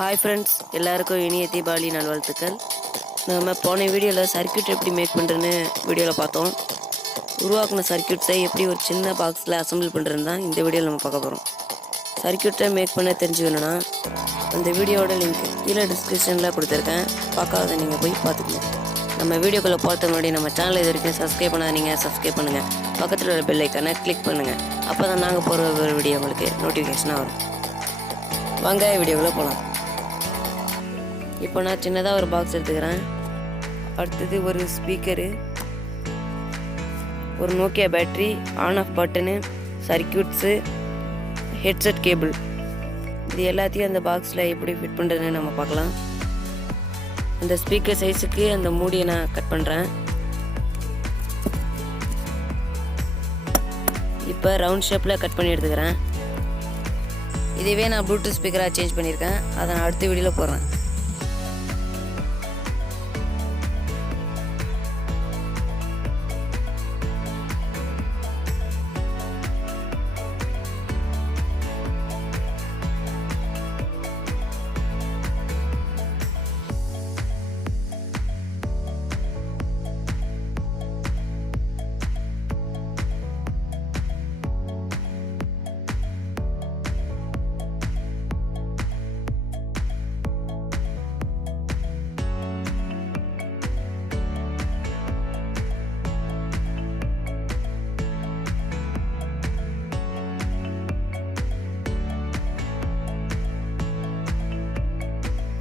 Hi friends, எல்லாருக்கும் இனிய தீபாவளி நல்வாழ்த்துக்கள். நம்ம போன வீடியோவில் சர்க்யூட் எப்படி மேக் பண்ணுறதுன்னு வீடியோவில் பார்த்தோம். உருவாக்கின சர்க்யூட்ஸை எப்படி ஒரு சின்ன பாக்ஸில் அசம்பிள் பண்ணுறதுன்னு தான் இந்த வீடியோவில் நம்ம பார்க்க போகிறோம். சர்க்யூட்டை மேக் பண்ண தெரிஞ்சுக்கணுன்னா அந்த வீடியோவோட லிங்க் கீழே டிஸ்கிரிப்ஷனில் கொடுத்துருக்கேன். பார்க்காத நீங்கள் போய் பார்த்துக்கணும். நம்ம வீடியோக்குள்ளே பார்த்த முன்னாடி நம்ம சேனல் இது வரைக்கும் சப்ஸ்கிரைப் பண்ணாதீங்க, சப்ஸ்கிரைப் பண்ணுங்கள். பக்கத்தில் உள்ள பெல் ஐக்கானை கிளிக் பண்ணுங்கள். அப்போ தான் நாங்கள் போகிற ஒரு வீடியோ உங்களுக்கு நோட்டிஃபிகேஷனாக வரும். வாங்க வீடியோக்குள்ளே போகலாம். இப்போ நான் சின்னதாக ஒரு பாக்ஸ் எடுத்துக்கிறேன். அடுத்தது ஒரு ஸ்பீக்கரு, ஒரு Nokia battery, on off button, circuits, headset cable, இது எல்லாத்தையும் அந்த பாக்ஸில் எப்படி ஃபிட் பண்ணுறதுன்னு நம்ம பார்க்கலாம். அந்த ஸ்பீக்கர் சைஸுக்கு அந்த மூடியை நான் கட் பண்ணுறேன். இப்போ ரவுண்ட் ஷேப்பில் கட் பண்ணி எடுத்துக்கிறேன். இதுவே நான் ப்ளூடூத் ஸ்பீக்கராக சேஞ்ச் பண்ணியிருக்கேன். அதை நான் அடுத்த வீடியோவில் போடுறேன்.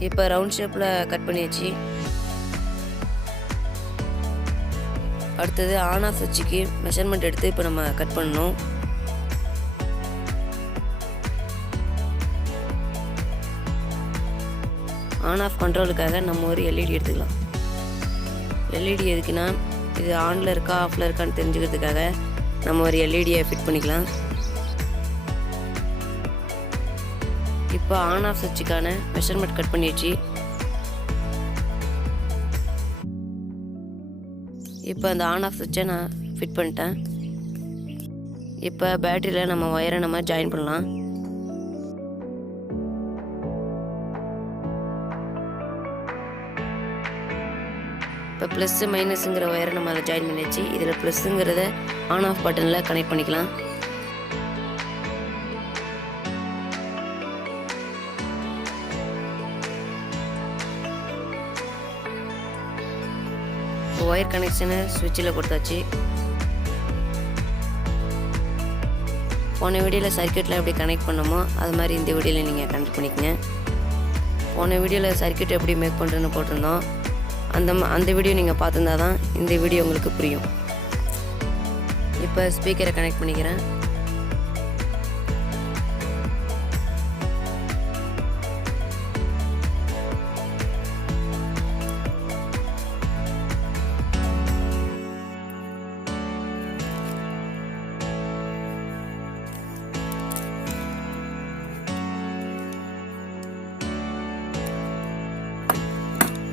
இப்போ ரவுண்ட் ஷேப்பில் கட் பண்ணியாச்சு. அடுத்தது ஆன் ஆஃப் சுவிட்சுக்கு மெஷர்மெண்ட் எடுத்து இப்போ நம்ம கட் பண்ணணும். ஆன் ஆஃப் கண்ட்ரோலுக்காக நம்ம ஒரு எல்இடி எடுத்துக்கலாம். எல்இடி எதுக்குன்னா, இது ஆனில் இருக்கா ஆஃபில் இருக்கான்னு தெரிஞ்சுக்கிறதுக்காக நம்ம ஒரு எல்இடியை ஃபிட் பண்ணிக்கலாம். இப்போ ஆன் ஆஃப் சுவிட்சுக்கான மெஷர்மெண்ட் கட் பண்ணிடுச்சு. இப்போ அந்த ஆன் ஆஃப் சுவிட்சை நான் ஃபிட் பண்ணிட்டேன். இப்போ பேட்டரியில் நம்ம ஒயரை நம்ம ஜாயின் பண்ணலாம். இப்போ ப்ளஸ்ஸு மைனஸுங்கிற ஒயரை நம்ம அதில் ஜாயின் பண்ணிடுச்சு. இதில் ப்ளஸ்ஸுங்கிறத ஆன் ஆஃப் பட்டனில் கனெக்ட் பண்ணிக்கலாம். ஒயர் கனெக்ஷனை சுவிட்சில் கொடுத்தாச்சு. போன வீடியோவில் சர்க்யூட்டில் எப்படி கனெக்ட் பண்ணோமோ அது மாதிரி இந்த வீடியோவில் நீங்கள் கனெக்ட் பண்ணிக்கங்க. போன வீடியோவில் சர்க்யூட் எப்படி மேக் பண்ணுறதுன்னு போட்டிருந்தோம். அந்த வீடியோ நீங்கள் பார்த்துருந்தா தான் இந்த வீடியோ உங்களுக்கு புரியும். இப்போ ஸ்பீக்கரை கனெக்ட் பண்ணிக்கிறேன்.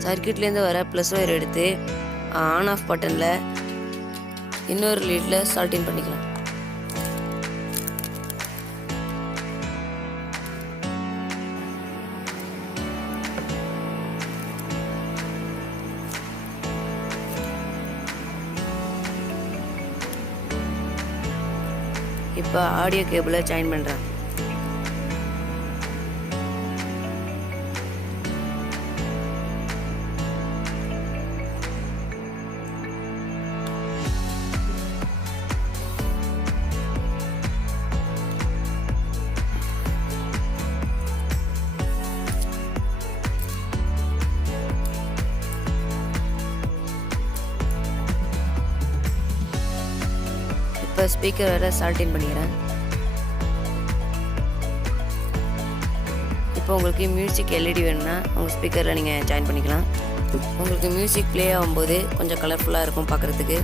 சர்க்யூட்லேருந்து வர ப்ளஸ் ஒயர் எடுத்து ஆன் ஆஃப் பட்டனில் இன்னொரு லீடில் சால்டின் பண்ணிக்கலாம். இப்போ ஆடியோ கேபிளை ஜாயின் பண்ணுறேன். இப்போ ஸ்பீக்கர் வேறு சால்டின் பண்ணிக்கிறேன். இப்போ உங்களுக்கு மியூசிக் எல்இடி வேணும்னா உங்கள் ஸ்பீக்கரில் நீங்கள் ஜாயின் பண்ணிக்கலாம். உங்களுக்கு மியூசிக் ப்ளே ஆகும்போது கொஞ்சம் கலர்ஃபுல்லாக இருக்கும் பார்க்குறதுக்கு.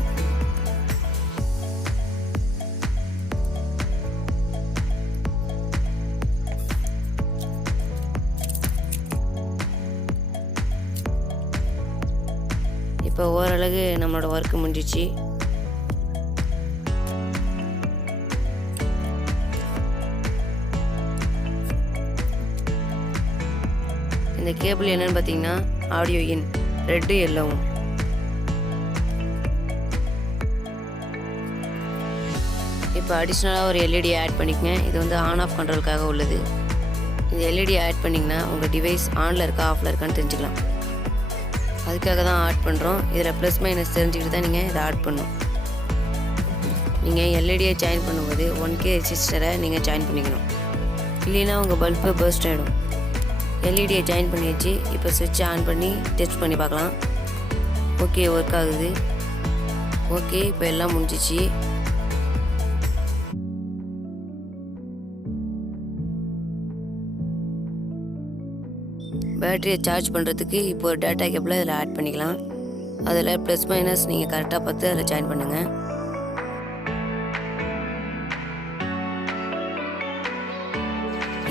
இப்போ ஓரளவு நம்மளோட ஒர்க்கு முடிஞ்சிச்சு. இந்த கேபிள் என்னன்னு பார்த்தீங்கன்னா ஆடியோ இன், ரெட்டு எல்லோவும். இப்போ அடிஷ்னலாக ஒரு எல்இடி ஆட் பண்ணிக்கங்க. இது வந்து ஆன் ஆஃப் கண்ட்ரோலுக்காக உள்ளது. இந்த எல்இடி ஆட் பண்ணிங்கன்னா உங்கள் டிவைஸ் ஆனில் இருக்கா ஆஃபில் இருக்கான்னு தெரிஞ்சுக்கலாம். அதுக்காக தான் ஆட் பண்ணுறோம். இதில் ப்ளஸ் மைனஸ் தெரிஞ்சுக்கிட்டு தான் நீங்கள் இதை ஆட் பண்ணணும். நீங்கள் எல்இடியை ஜாயின் பண்ணும்போது 1K ரெசிஸ்டரை நீங்கள் ஜாயின் பண்ணிக்கணும், இல்லைன்னா உங்கள் பல்பு பர்ஸ்ட் ஆகிடும். எல்இடியை ஜாயின் பண்ணி வச்சு இப்போ சுவிட்சை ஆன் பண்ணி டெஸ்ட் பண்ணி பார்க்கலாம். ஓகே, ஒர்க் ஆகுது. ஓகே, இப்போ எல்லாம் முடிஞ்சிச்சு. பேட்டரியை சார்ஜ் பண்ணுறதுக்கு இப்போ ஒரு டேட்டா கேபிளை இதில் ஆட் பண்ணிக்கலாம். அதில் ப்ளஸ் மைனஸ் நீங்கள் கரெக்டாக பார்த்து அதில் ஜாயின் பண்ணுங்கள்.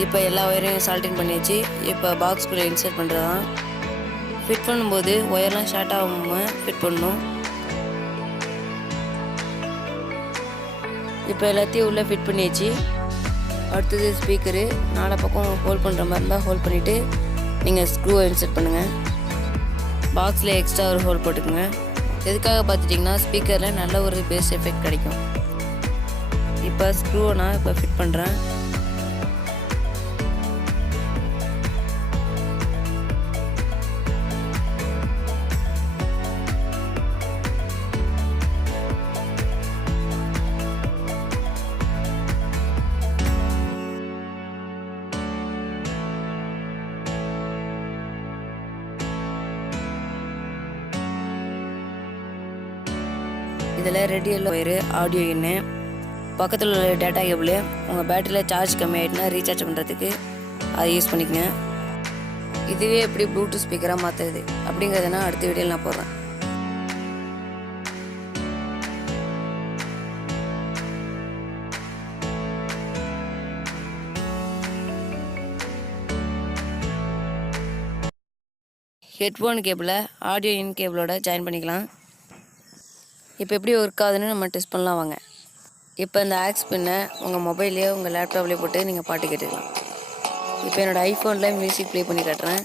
இப்போ எல்லா ஒயரையும் சால்டின் பண்ணியாச்சு. இப்போ பாக்ஸ்குள்ளே இன்சர்ட் பண்ணுறது தான். ஃபிட் பண்ணும்போது ஒயர்லாம் ஷார்ட் ஆகாமல் ஃபிட் பண்ணணும். இப்போ எல்லாத்தையும் உள்ளே ஃபிட் பண்ணியாச்சு. அடுத்தது ஸ்பீக்கரு. 4 பக்கம் ஹோல்ட் பண்ணுற மாதிரி இருந்தால் ஹோல்ட் பண்ணிவிட்டு நீங்கள் ஸ்க்ரூவை இன்சர்ட் பண்ணுங்கள். பாக்ஸில் எக்ஸ்ட்ரா ஒரு ஹோல் போட்டுக்குங்க. எதுக்காக பார்த்துட்டிங்கன்னா ஸ்பீக்கரில் நல்ல ஒரு பேஸ் எஃபெக்ட் கிடைக்கும். இப்போ ஸ்க்ரூவை நான் இப்போ ஃபிட் பண்ணுறேன். இதில் ரெட் எல்லோ ஒயரு, ஆடியோ இன்னு, பக்கத்தில் உள்ள டேட்டா கேபிள். உங்கள் பேட்டரியில் சார்ஜ் கம்மி ஆகிட்டுனா ரீசார்ஜ் பண்ணுறதுக்கு அதை யூஸ் பண்ணிக்கங்க. இதுவே எப்படி ப்ளூடூத் ஸ்பீக்கராக மாற்றுறது அப்படிங்கிறதுனா அடுத்த வீடியோவில் நான் போடுறேன். ஹெட்ஃபோன் கேபிளை ஆடியோ இன் கேபிளோட ஜாயின் பண்ணிக்கலாம். இப்போ எப்படி ஒர்க் ஆகுதுன்னு நம்ம டெஸ்ட் பண்ணலாம் வாங்க. இப்போ இந்த ஆக்ஸ் பின்னை உங்கள் மொபைல்லையோ உங்கள் லேப்டாப்லேயே போட்டு நீங்கள் பாட்டு கேட்டுக்கலாம். இப்போ என்னோடய ஐஃபோனில் மியூசிக் ப்ளே பண்ணி காட்டுறேன்.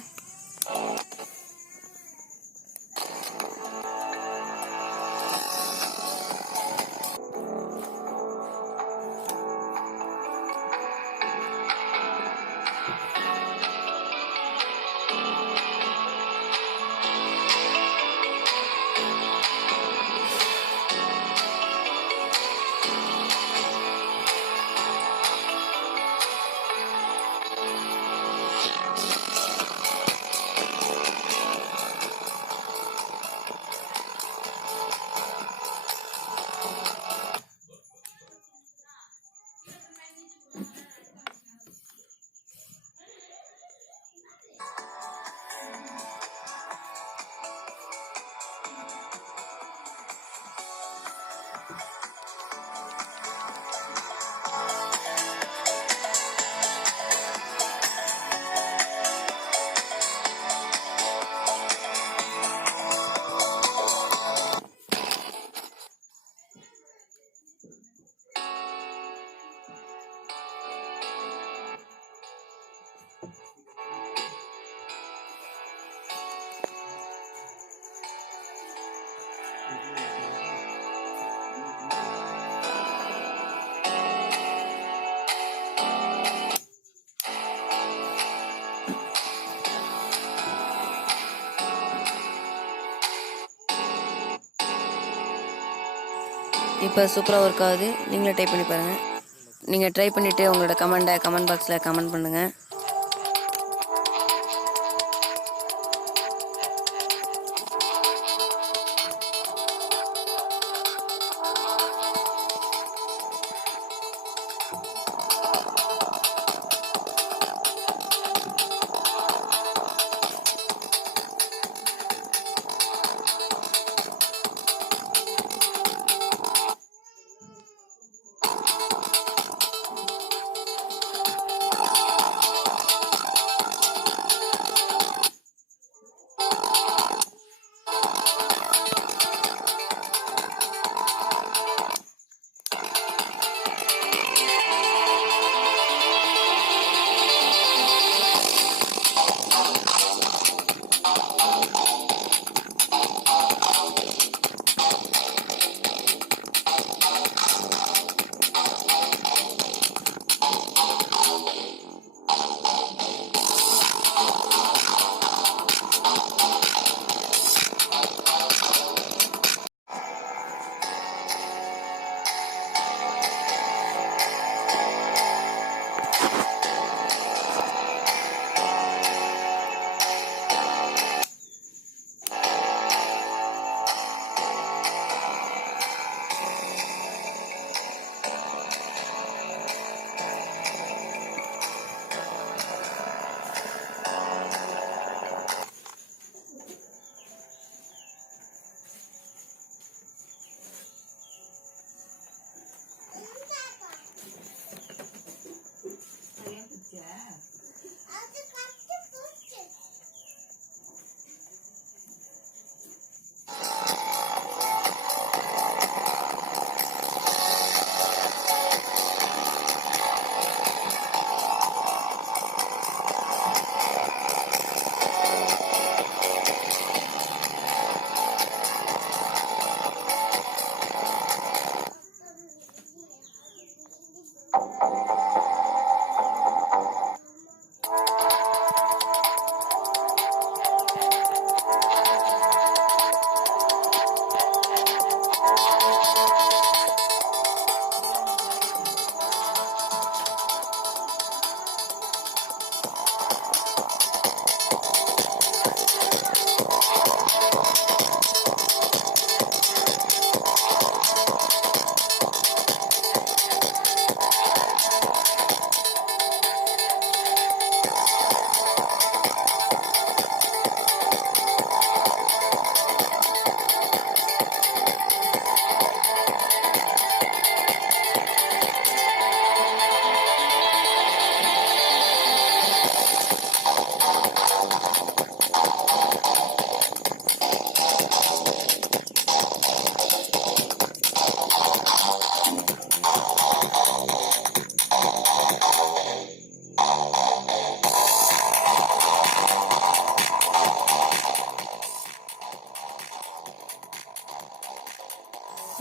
இப்போ சூப்பராக ஒர்க் ஆகுது. நீங்களே ட்ரை பண்ணி பாருங்கள். நீங்கள் ட்ரை பண்ணிவிட்டு உங்களோட கமெண்ட் பாக்ஸில் கமெண்ட் பண்ணுங்கள்.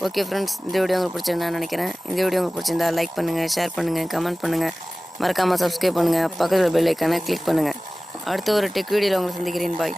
ஓகே ஃப்ரெண்ட்ஸ், இந்த வீடியோ உங்களுக்கு பிடிச்சிருந்தான்னு நினைக்கிறேன். இந்த வீடியோ உங்களுக்கு பிடிச்சிருந்தா லைக் பண்ணுங்கள், ஷேர் பண்ணுங்கள், கமெண்ட் பண்ணுங்கள், மறக்காமல் சப்ஸ்கிரைப் பண்ணுங்கள், பக்கத்தில் பெல் ஐக்கானை கிளிக் பண்ணுங்கள். அடுத்த ஒரு டெக் வீடியோவில் உங்களை சந்திக்கிறேன். பாய்.